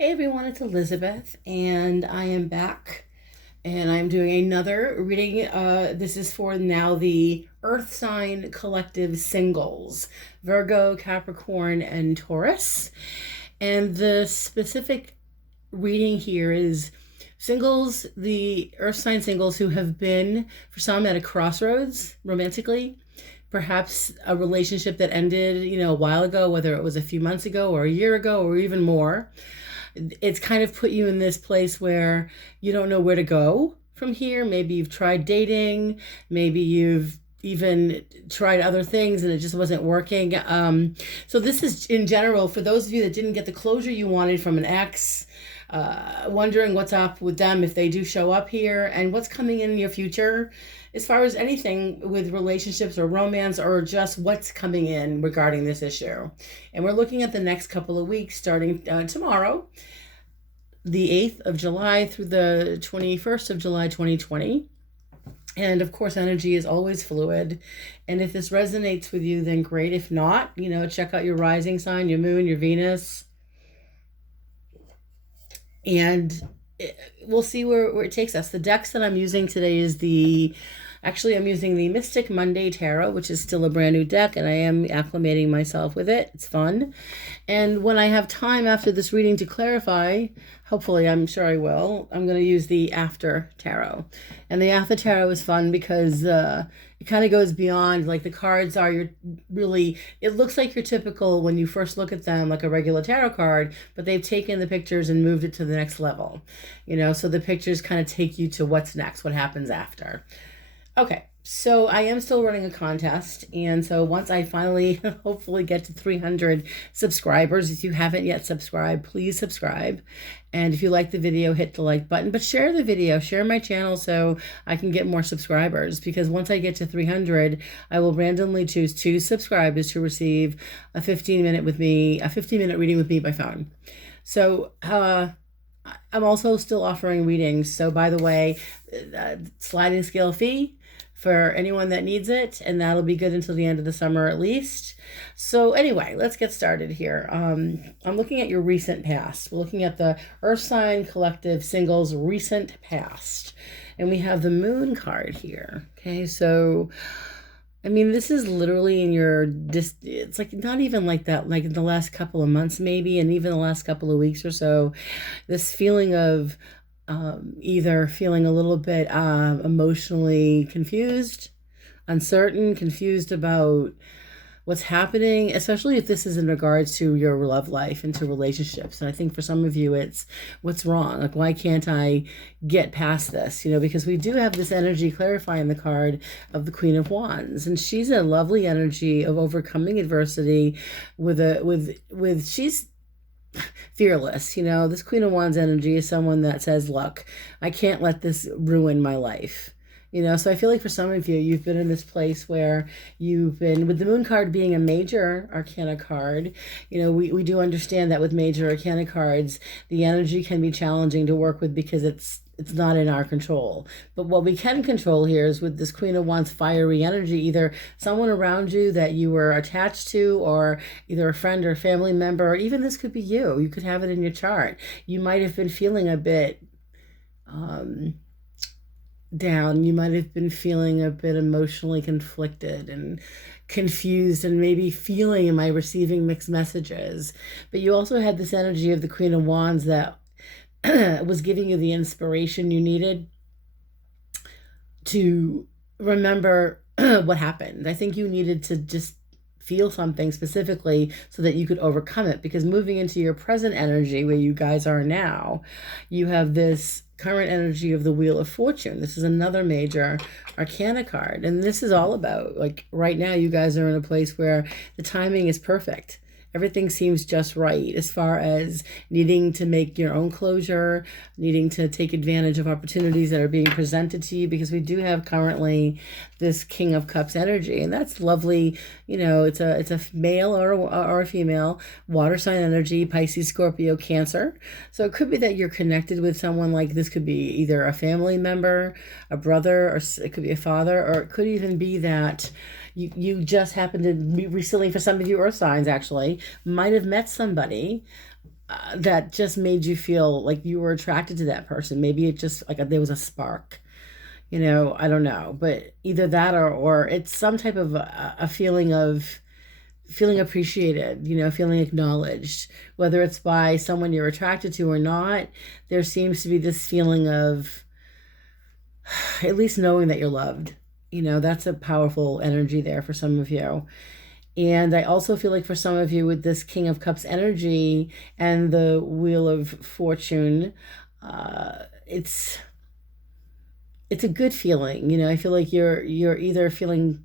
Hey everyone, it's Elizabeth, and I am back, and I'm doing another reading. This is for now the Earth Sign Collective Singles, Virgo, Capricorn, and Taurus. And the specific reading here is singles, the Earth Sign singles who have been, for some, at a crossroads romantically. Perhaps a relationship that ended, a while ago, whether it was a few months ago or a year ago or even more. It's kind of put you in this place where you don't know where to go from here. Maybe you've tried dating, maybe you've even tried other things and it just wasn't working. So this is in general for those of you that didn't get the closure you wanted from an ex, wondering what's up with them if they do show up here and what's coming in your future as far as anything with relationships or romance or just what's coming in regarding this issue. And we're looking at the next couple of weeks starting tomorrow, the 8th of July through the 21st of July 2020. And of course, energy is always fluid. And if this resonates with you, then great. If not, check out your rising sign, your moon, your Venus. And we'll see where it takes us. The decks that I'm using today is I'm using the Mystic Monday Tarot, which is still a brand new deck, and I am acclimating myself with it. It's fun. And when I have time after this reading to clarify, hopefully, I'm sure I will, I'm going to use the After Tarot. And the After Tarot is fun because it kind of goes beyond, like the cards are it looks like your typical, when you first look at them, like a regular tarot card, but they've taken the pictures and moved it to the next level. So the pictures kind of take you to what's next, what happens after. Okay, so I am still running a contest, and so once I finally hopefully get to 300 subscribers, if you haven't yet subscribed, please subscribe. And if you like the video, hit the like button, but share the video, share my channel so I can get more subscribers, because once I get to 300, I will randomly choose 2 subscribers to receive a 15-minute reading with me by phone. So, I'm also still offering readings. So by the way, sliding scale fee for anyone that needs it, and that'll be good until the end of the summer at least. So anyway, let's get started here. I'm looking at your recent past. We're looking at the Earth Sign Collective Singles recent past, and we have the Moon card here. Okay, so this is literally in it's like not even like that, like in the last couple of months maybe, and even the last couple of weeks or so, this feeling of either feeling a little bit emotionally confused, uncertain, confused about what's happening, especially if this is in regards to your love life and to relationships. And I think for some of you, it's what's wrong? Like, why can't I get past this? Because we do have this energy clarifying the card of the Queen of Wands. And she's a lovely energy of overcoming adversity she's fearless. This Queen of Wands energy is someone that says, look, I can't let this ruin my life. So I feel like for some of you, you've been in this place where you've been, with the Moon card being a major arcana card, we do understand that with major arcana cards, the energy can be challenging to work with because it's not in our control. But what we can control here is with this Queen of Wands fiery energy, either someone around you that you were attached to, or either a friend or a family member, or even this could be you. You could have it in your chart. You might have been feeling a bit down. You might have been feeling a bit emotionally conflicted and confused, and maybe feeling, am I receiving mixed messages? But you also had this energy of the Queen of Wands that was giving you the inspiration you needed to remember what happened. I think you needed to just feel something specifically so that you could overcome it, because moving into your present energy where you guys are now, you have this current energy of the Wheel of Fortune. This is another major arcana card, and this is all about, like, right now you guys are in a place where the timing is perfect. Everything seems just right as far as needing to make your own closure, needing to take advantage of opportunities that are being presented to you, because we do have currently this King of Cups energy, and that's lovely. It's a male or a female water sign energy, Pisces, Scorpio, Cancer. So it could be that you're connected with someone, like this could be either a family member, a brother, or it could be a father, or it could even be that you just happened to be recently, for some of you earth signs actually, might have met somebody that just made you feel like you were attracted to that person. Maybe it just like there was a spark, I don't know, but either that or it's some type of a feeling of feeling appreciated, feeling acknowledged, whether it's by someone you're attracted to or not. There seems to be this feeling of at least knowing that you're loved. That's a powerful energy there for some of you. And I also feel like for some of you with this King of Cups energy and the Wheel of Fortune, it's a good feeling. I feel like you're either feeling,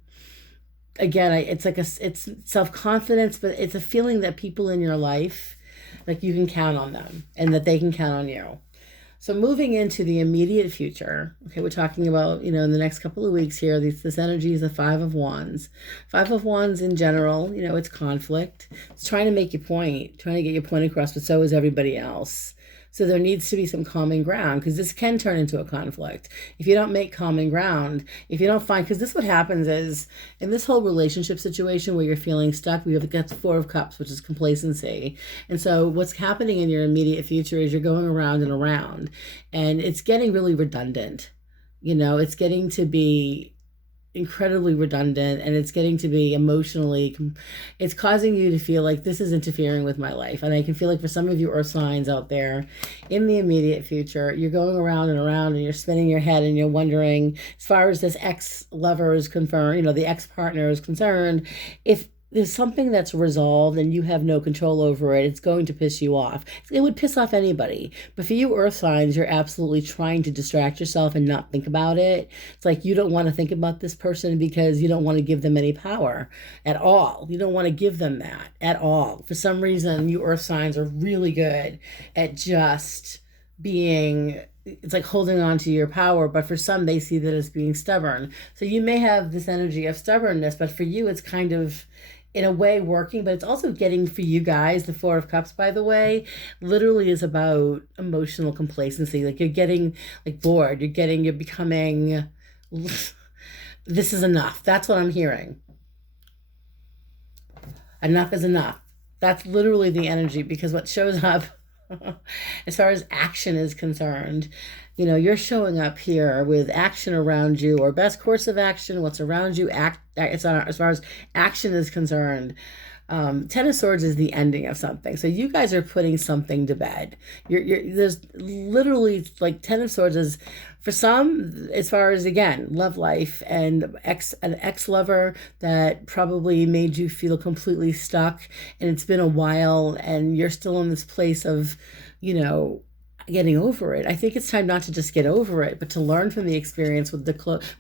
again, it's self-confidence, but it's a feeling that people in your life, like you can count on them and that they can count on you. So moving into the immediate future, okay, we're talking about, in the next couple of weeks here, this energy is the Five of Wands. Five of Wands in general, it's conflict. It's trying to make your point, trying to get your point across, but so is everybody else. So there needs to be some common ground, because this can turn into a conflict. If you don't make common ground, if you don't find, because this what happens is, in this whole relationship situation where you're feeling stuck, we have the Four of Cups, which is complacency. And so what's happening in your immediate future is you're going around and around, and it's getting really redundant. It's getting to be incredibly redundant, and it's getting to be emotionally, it's causing you to feel like this is interfering with my life. And I can feel like for some of you earth signs out there in the immediate future, you're going around and around and you're spinning your head and you're wondering, as far as this ex-lover is concerned, the ex-partner is concerned, if there's something that's resolved and you have no control over it, it's going to piss you off. It would piss off anybody. But for you earth signs, you're absolutely trying to distract yourself and not think about it. It's like you don't want to think about this person because you don't want to give them any power at all. You don't want to give them that at all. For some reason, you earth signs are really good at just being, it's like holding on to your power, but for some, they see that as being stubborn. So you may have this energy of stubbornness, but for you, it's kind of, in a way, working, but it's also getting, for you guys, the Four of Cups, by the way, literally is about emotional complacency. Like you're getting like bored, you're becoming, this is enough. That's what I'm hearing. Enough is enough. That's literally the energy, because what shows up as far as action is concerned, you're showing up here with action around you, or best course of action, what's around you, as far as action is concerned. Ten of Swords is the ending of something. So you guys are putting something to bed. There's literally like Ten of Swords is, for some, as far as, again, love life and an ex-lover that probably made you feel completely stuck, and it's been a while and you're still in this place of, getting over it. I think it's time not to just get over it, but to learn from the experience. With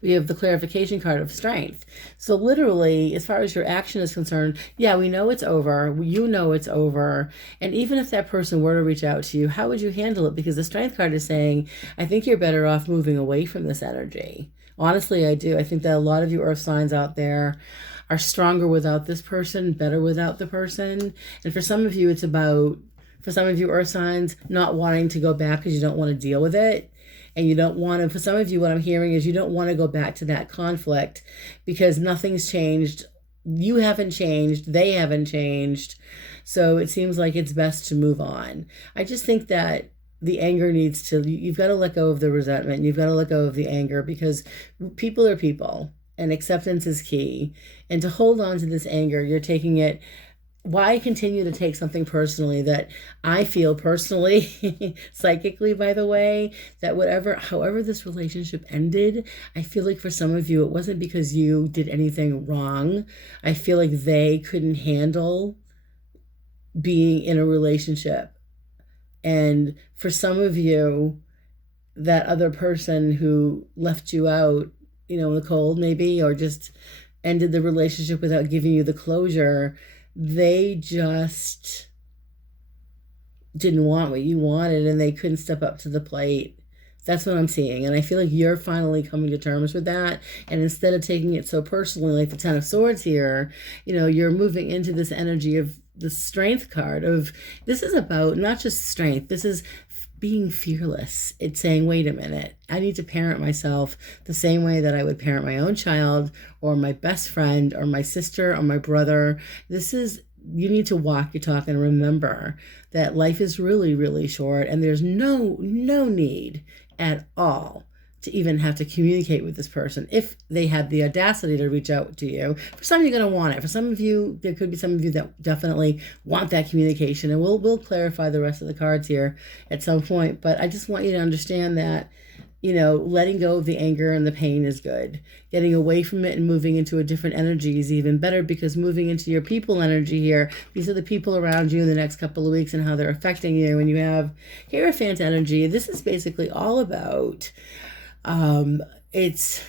we have the clarification card of strength. So literally, as far as your action is concerned, yeah, we know it's over. It's over. And even if that person were to reach out to you, how would you handle it? Because the strength card is saying, I think you're better off moving away from this energy. Honestly, I do. I think that a lot of you earth signs out there are stronger without this person, better without the person. And for some of you, it's about, for some of you earth signs, not wanting to go back because you don't want to deal with it. And you don't want to, for some of you, what I'm hearing is you don't want to go back to that conflict because nothing's changed. You haven't changed. They haven't changed. So it seems like it's best to move on. I just think that the anger needs to, you've got to let go of the resentment. You've got to let go of the anger, because people are people and acceptance is key. And to hold on to this anger, you're taking it, why continue to take something personally that I feel personally, psychically, by the way, that however this relationship ended, I feel like for some of you, it wasn't because you did anything wrong. I feel like they couldn't handle being in a relationship. And for some of you, that other person who left you out, in the cold maybe, or just ended the relationship without giving you the closure, they just didn't want what you wanted and they couldn't step up to the plate. That's what I'm seeing. And I feel like you're finally coming to terms with that. And instead of taking it so personally, like the Ten of Swords here, you're moving into this energy of the Strength card of, this is about not just strength. This is being fearless. It's saying, wait a minute, I need to parent myself the same way that I would parent my own child or my best friend or my sister or my brother. This is you need to walk your talk and remember that life is really, really short, and there's no need at all to even have to communicate with this person if they had the audacity to reach out to you. For some, you're going to want it. For some of you, there could be some of you that definitely want that communication, and we'll clarify the rest of the cards here at some point. But I just want you to understand that, letting go of the anger and the pain is good. Getting away from it and moving into a different energy is even better, because moving into your people energy here, these are the people around you in the next couple of weeks and how they're affecting you. When you have Hierophant energy, this is basically all about it's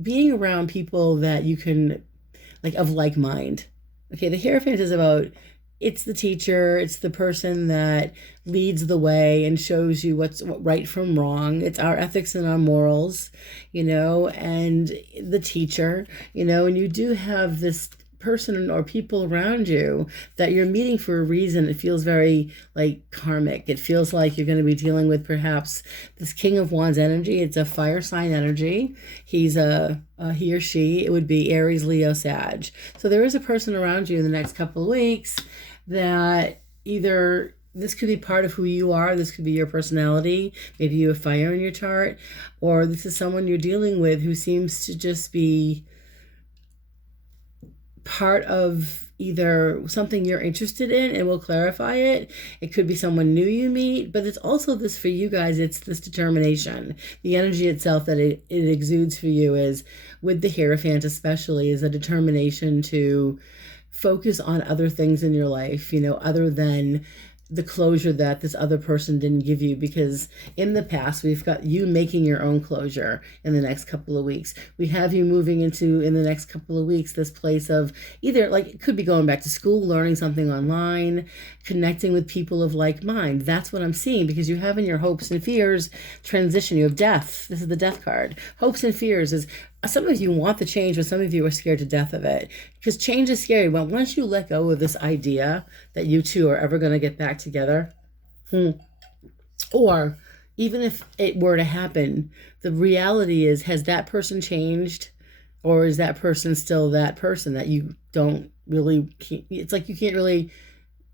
being around people that you can, of like mind. Okay, the Hierophant is about, it's the teacher, it's the person that leads the way and shows you what's right from wrong. It's our ethics and our morals, and the teacher, and you do have this person or people around you that you're meeting for a reason. It feels very karmic. It feels like you're going to be dealing with perhaps this King of Wands energy. It's a fire sign energy. He's he or she, it would be Aries, Leo, Sag. So there is a person around you in the next couple of weeks that either this could be part of who you are, this could be your personality, maybe you have fire in your chart, or this is someone you're dealing with who seems to just be part of either something you're interested in, and we'll clarify it. It could be someone new you meet, but it's also this for you guys, it's this determination. The energy itself that it exudes for you is, with the Hierophant especially, is a determination to focus on other things in your life, other than the closure that this other person didn't give you, because in the past we've got you making your own closure in the next couple of weeks. We have you moving into, in the next couple of weeks, this place of either, it could be going back to school, learning something online, connecting with people of like mind. That's what I'm seeing, because you have in your hopes and fears transition. You have death. This is the death card. Hopes and fears is, some of you want the change, but some of you are scared to death of it, because change is scary. But once you let go of this idea that you two are ever going to get back together, or even if it were to happen, the reality is, has that person changed, or is that person still that person that you don't really, it's like you can't really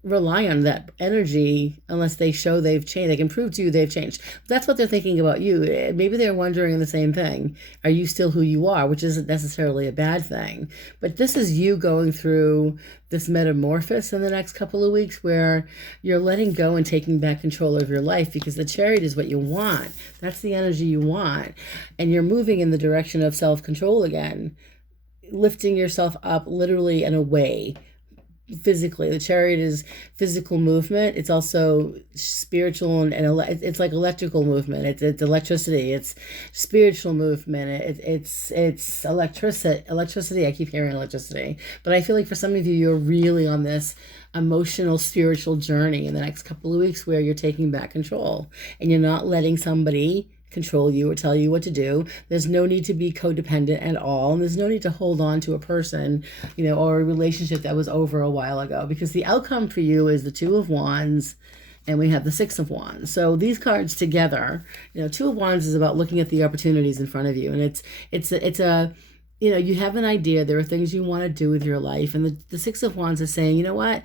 rely on that energy unless they show they've changed. They can prove to you they've changed. That's what they're thinking about you. Maybe they're wondering the same thing. Are you still who you are? Which isn't necessarily a bad thing. But this is you going through this metamorphosis in the next couple of weeks, where you're letting go and taking back control of your life, because the Chariot is what you want. That's the energy you want. And you're moving in the direction of self-control again, lifting yourself up literally and away. Physically, the Chariot is physical movement. It's also spiritual and it's like electrical movement. It's electricity. It's spiritual movement. It's electricity. I keep hearing electricity, but I feel like for some of you, you're really on this emotional, spiritual journey in the next couple of weeks, where you're taking back control and you're not letting somebody control you or tell you what to do. There's no need to be codependent at all. And there's no need to hold on to a person, or a relationship that was over a while ago, because the outcome for you is the Two of Wands, and we have the Six of Wands. So these cards together, Two of Wands is about looking at the opportunities in front of you. And it's a you have an idea. There are things you want to do with your life. And the Six of Wands is saying, you know what?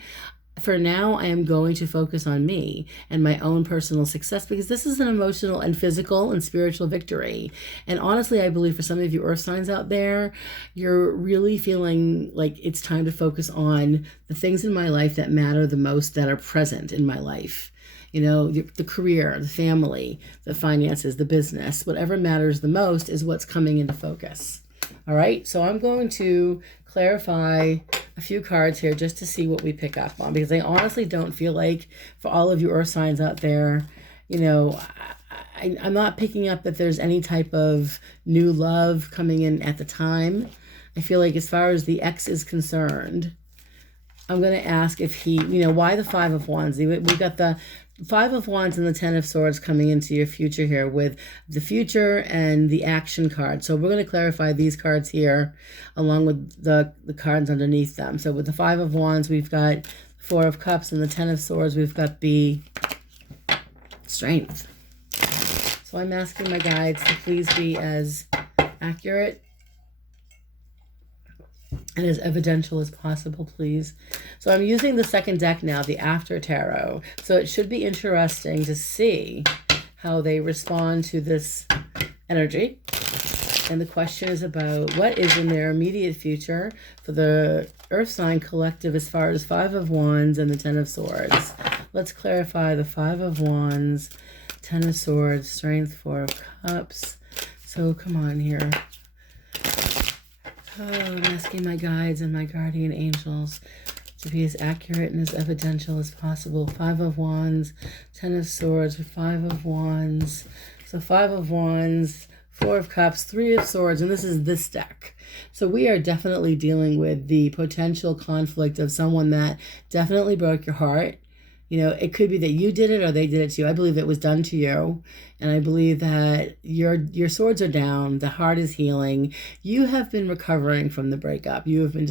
For now, I am going to focus on me and my own personal success, because this is an emotional and physical and spiritual victory. And honestly, I believe for some of you Earth signs out there, you're really feeling like it's time to focus on the things in my life that matter the most, that are present in my life. The career, the family, the finances, the business, whatever matters the most is what's coming into focus. All right, so I'm going to clarify a few cards here just to see what we pick up on, because I honestly don't feel like, for all of you Earth signs out there, I'm not picking up that there's any type of new love coming in at the time. I feel like as far as the ex is concerned, I'm going to ask if he, why the Five of Wands? We got the Five of Wands and the Ten of Swords coming into your future here, with the future and the action card. So we're going to clarify these cards here along with the cards underneath them. So with the Five of Wands, we've got Four of Cups, and the Ten of Swords, we've got the Strength. So I'm asking my guides to please be as accurate and as evidential as possible, please. So I'm using the second deck now, the After Tarot. So it should be interesting to see how they respond to this energy. And the question is about what is in their immediate future for the Earth sign collective as far as Five of Wands and the Ten of Swords. Let's clarify the Five of Wands, Ten of Swords, Strength, Four of Cups. So come on here. Oh, I'm asking my guides and my guardian angels to be as accurate and as evidential as possible. Five of Wands, Ten of Swords, Five of Wands. So Five of Wands, Four of Cups, Three of Swords, and this is this deck. So we are definitely dealing with the potential conflict of someone that definitely broke your heart. You know, it could be that you did it or they did it to you. I believe it was done to you. And I believe that your swords are down. The heart is healing. You have been recovering from the breakup. You have been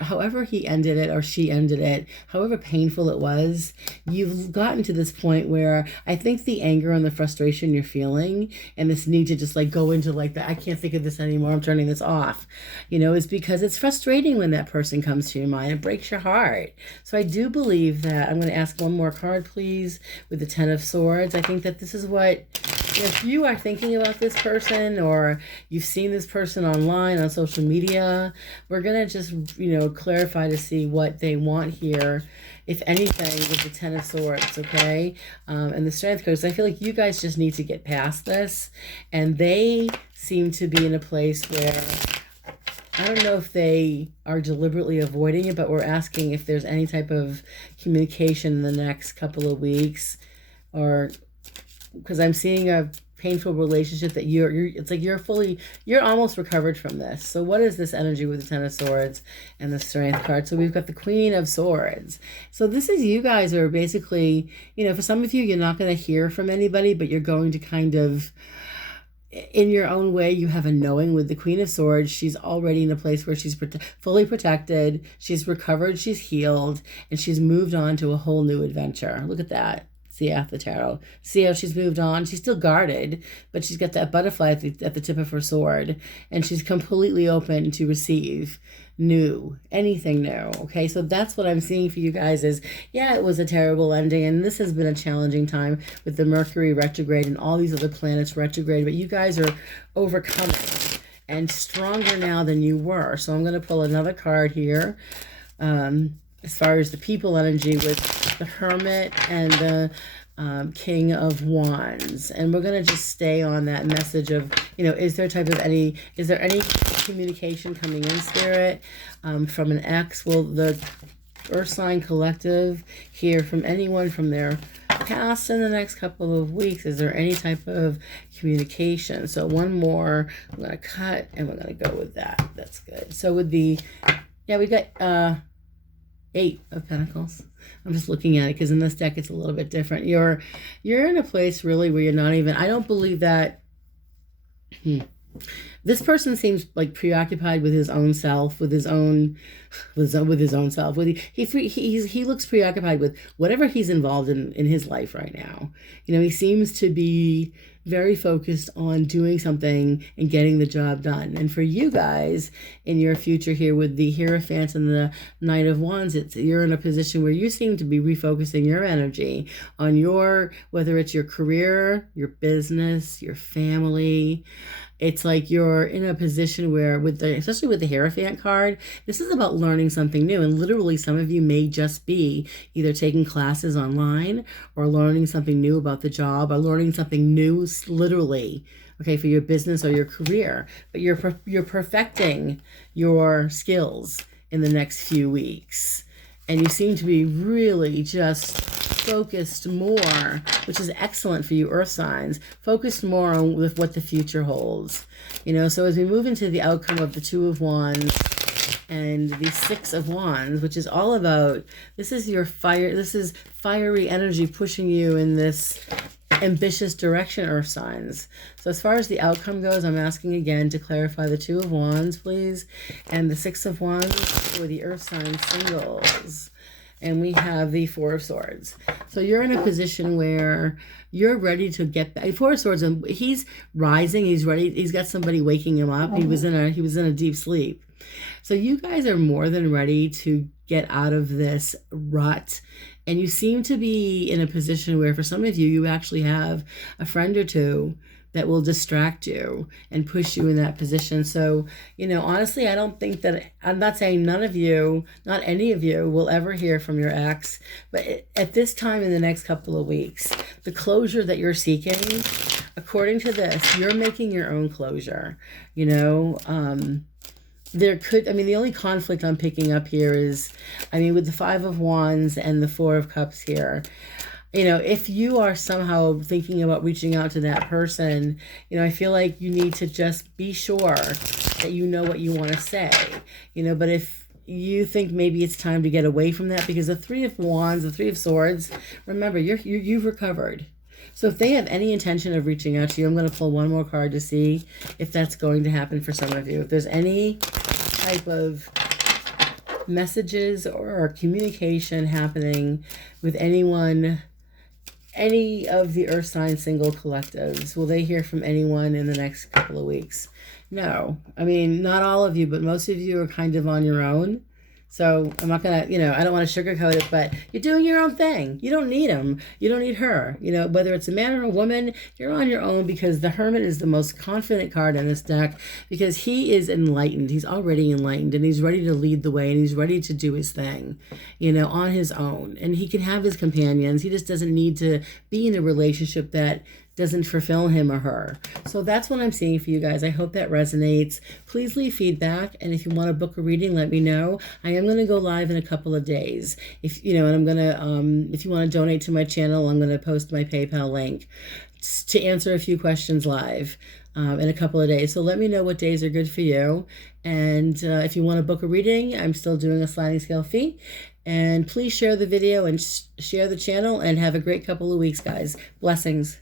however he ended it or she ended it, however painful it was, you've gotten to this point where I think the anger and the frustration you're feeling and this need to just like go into like the, I can't think of this anymore, I'm turning this off, you know, is because it's frustrating when that person comes to your mind. It breaks your heart. So I do believe that, I'm going to ask one more card, please, with the Ten of Swords. I think that this is what, if you are thinking about this person or you've seen this person online on social media, we're going to just, you know, clarify to see what they want here, if anything, with the Ten of Swords, okay? And the Strength card. So I feel like you guys just need to get past this. And they seem to be in a place where, I don't know if they are deliberately avoiding it, but we're asking if there's any type of communication in the next couple of weeks, or because I'm seeing a painful relationship that it's like you're almost recovered from this. So what is this energy with the Ten of Swords and the Strength card? So we've got the Queen of Swords. So this is you guys are basically, you know, for some of you, you're not going to hear from anybody, but you're going to kind of, in your own way, you have a knowing with the Queen of Swords. She's already in a place where she's fully protected. She's recovered. She's healed. And she's moved on to a whole new adventure. Look at that. See after the tarot. See how she's moved on. She's still guarded, but she's got that butterfly at the tip of her sword. And she's completely open to receive anything new. Okay, so that's what I'm seeing for you guys is, yeah, it was a terrible ending, and this has been a challenging time with the Mercury retrograde and all these other planets retrograde, but you guys are overcoming and stronger now than you were. So I'm going to pull another card here as far as the people energy with the Hermit and the King of Wands, and we're going to just stay on that message of, you know, is there any communication coming in, Spirit, from an ex? Will the Earth sign collective hear from anyone from their past in the next couple of weeks? Is there any type of communication? So one more, I'm going to cut and we're going to go with that. That's good. So with the, yeah, we got Eight of Pentacles. I'm just looking at it because in this deck it's a little bit different. You're in a place really where you're not even, I don't believe that this person seems like preoccupied with his own self, with his own self. He looks preoccupied with whatever he's involved in his life right now. You know, he seems to be very focused on doing something and getting the job done. And for you guys in your future here with the Hierophant and the Knight of Wands, you're in a position where you seem to be refocusing your energy on whether it's your career, your business, your family. It's like you're in a position where, especially with the Hierophant card, this is about learning something new. And literally, some of you may just be either taking classes online or learning something new about the job or learning something new, literally, okay, for your business or your career. But you're perfecting your skills in the next few weeks. And you seem to be really just focused more, which is excellent for you earth signs, focused more on with what the future holds. You know, so as we move into the outcome of the Two of Wands and the Six of Wands, which is all about, this is fiery energy pushing you in this ambitious direction, earth signs. So as far as the outcome goes, I'm asking again to clarify the Two of Wands, please, and the Six of Wands for the earth sign singles. and we have the Four of Swords. So you're in a position where you're ready to get back. Four of Swords, and he's rising. He's ready. He's got somebody waking him up. He was in a deep sleep. So you guys are more than ready to get out of this rut. And you seem to be in a position where, for some of you, you actually have a friend or two that will distract you and push you in that position. So, honestly, I don't think that, I'm not saying none of you, not any of you will ever hear from your ex, but at this time in the next couple of weeks, the closure that you're seeking, according to this, you're making your own closure. The only conflict I'm picking up here is, with the Five of Wands and the Four of Cups here, if you are somehow thinking about reaching out to that person, I feel like you need to just be sure that you know what you want to say, but if you think maybe it's time to get away from that, because the Three of Wands, the Three of Swords, remember, you've recovered. So if they have any intention of reaching out to you, I'm going to pull one more card to see if that's going to happen for some of you. If there's any type of messages or communication happening with anyone, any of the Earth sign single collectives, will they hear from anyone in the next couple of weeks? No. Not all of you, but most of you are kind of on your own. So I'm not going to, I don't want to sugarcoat it, but you're doing your own thing. You don't need him. You don't need her. Whether it's a man or a woman, you're on your own, because the Hermit is the most confident card in this deck, because he is enlightened. He's already enlightened, and he's ready to lead the way, and he's ready to do his thing, on his own. And he can have his companions. He just doesn't need to be in a relationship that doesn't fulfill him or her. So that's what I'm seeing for you guys. I hope that resonates. Please leave feedback, and if you want to book a reading, let me know. I am going to go live in a couple of days. If you want to donate to my channel, I'm going to post my PayPal link to answer a few questions live in a couple of days. So let me know what days are good for you. And if you want to book a reading, I'm still doing a sliding scale fee. And please share the video and share the channel, and have a great couple of weeks, guys. Blessings.